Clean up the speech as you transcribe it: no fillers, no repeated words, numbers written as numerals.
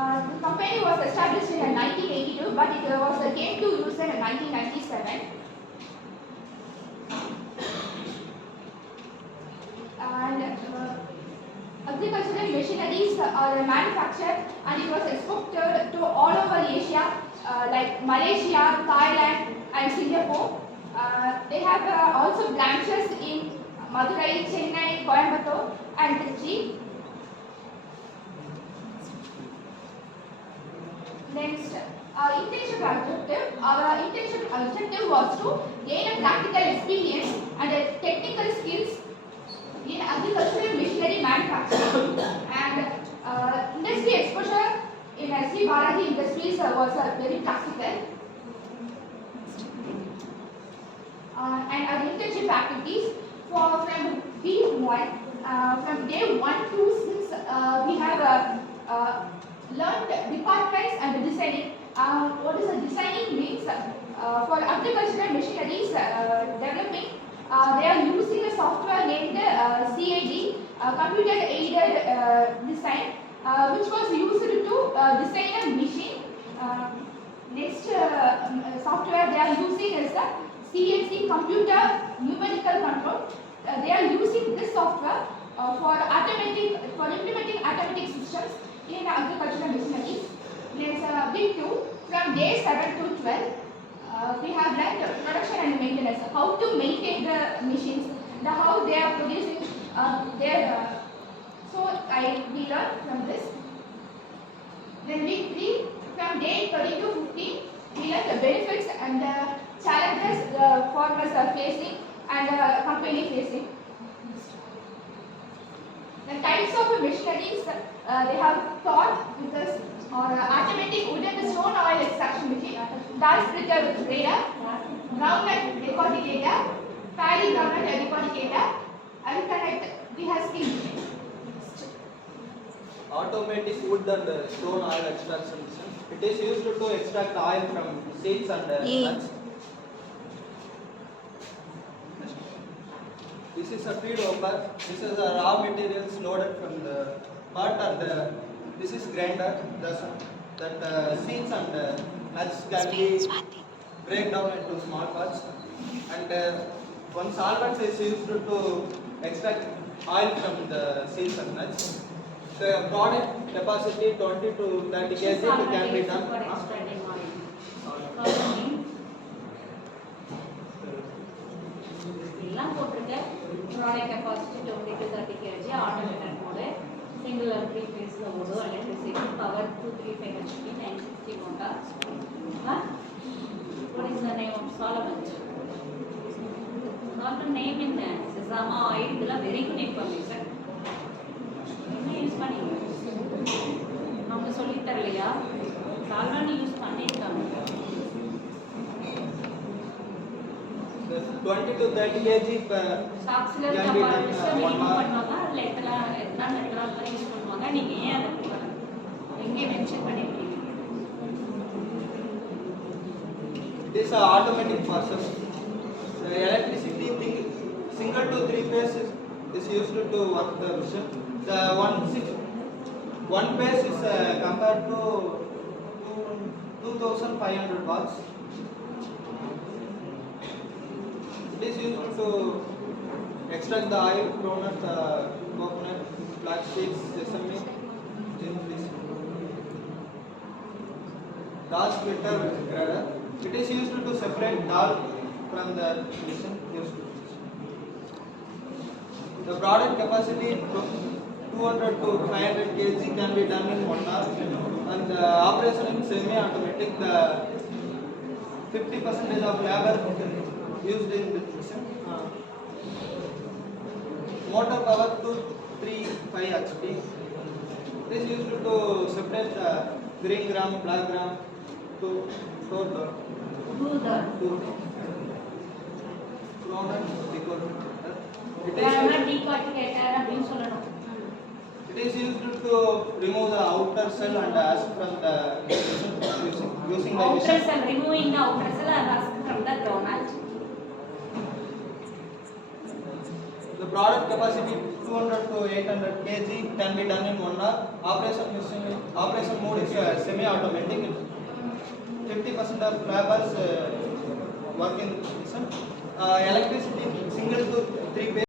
The company was established in 1982, but it came to use in 1997. And agricultural machineries are manufactured and it was exported to all over Asia, like Malaysia, Thailand, and Singapore. They have also branches in Madurai, Chennai, Coimbatore, and Trichy. Next, internship objective. Our internship objective was to gain a practical experience and technical skills in agricultural machinery manufacturing. And industry exposure in Sri Balaji Industries was very practical. And our internship activities from B1, from day 1 to 6, we have learned departments and designing. What is the designing means? For agricultural machineries developing, they are using a software named CAD, computer aided design, which was used to design a machine. Next software they are using is the CNC, computer numerical control. They are using this software for implementing automatic systems in agricultural machineries. Next, week 2, from day 7 to 12, we have learned production and maintenance, how to maintain the machines, how they are producing their. We learned from this. Then week 3, from day 30 to 50, we learned the benefits and the challenges the farmers are facing and the company facing. The types of machineries they have taught with us are automatic wooden stone oil extraction machine, dye splitter with grader, groundnut decorticator, paddy groundnut decorticator, and connect dehusking machine. Automatic wood and stone oil extraction machine. It is used to extract oil from seeds and nuts. This is a feed hopper. This is the raw materials loaded from the part and this is grinder. That seeds and nuts can be break down into small parts. And one solvent is used to extract oil from the seeds and nuts. The product capacity 20 to 30 kg can be done. Product capacity 20 to 30 kg, automated mode, single or three phase load, electricity, power 235 HP, 960 motor. What is the name of solvent? Solvent name in there. Sesama oil, this is very good information. Use money. நம்ம சொல்லி தரலையா சால்வன் use பண்ணிருக்காங்க 20 to 30 kg per சாக்ஸ்ல கபாலிஸ்ட் minimum பண்ணுவாங்க அதுல எத்தனை use பண்ணுவாங்க நீங்க ஏன் அத எங்க மென்ஷன் பண்ணிருக்கீங்க This is automatic process. The electricity single to three phase is used to work the machine. The one phase is compared to 2500 watts. It is used to extract the oil, groundnut, coconut, flax seeds, sesame, ginger. Dal splitter with grader. It is used to separate dal from the machine. The product capacity 200 to 500 kg can be done in 1 hour, and the operation in semi-automatic, the 50% of labor used in this machine. Motor power 235 HP. It is used to separate green gram, black gram to store the It is used to remove the outer cell and husk from the using the outer cell, removing the outer cell and husk from the groundnut. The product capacity 200 to 800 kg can be done in 1 hour. Operation mode is semi-automatic. 50% of laborers work in this. Electricity single to 3 phase.